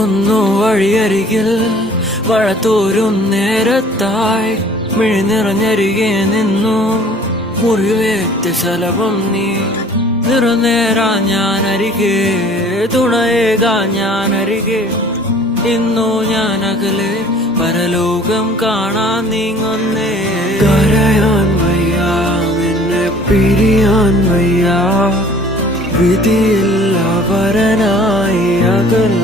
ഓർക്കുന്നു വഴിയരികിൽ വഴത്തോരും നേരത്തായി മിഴി നിറഞ്ഞരികെ നിന്നു മുറിവേറ്റ ശലഭം നീ നിറനേരാ ഞാനരികെ തുണയേകാ ഞാനരികെ ഇന്നു ഞാൻ അകലെ പരലോകം കാണാൻ നീങ്ങുന്നേ കരയാൻ വയ്യ നിന്നെ പിരിയാൻ വയ്യ വിധിയില്ല വരനായി അകൽ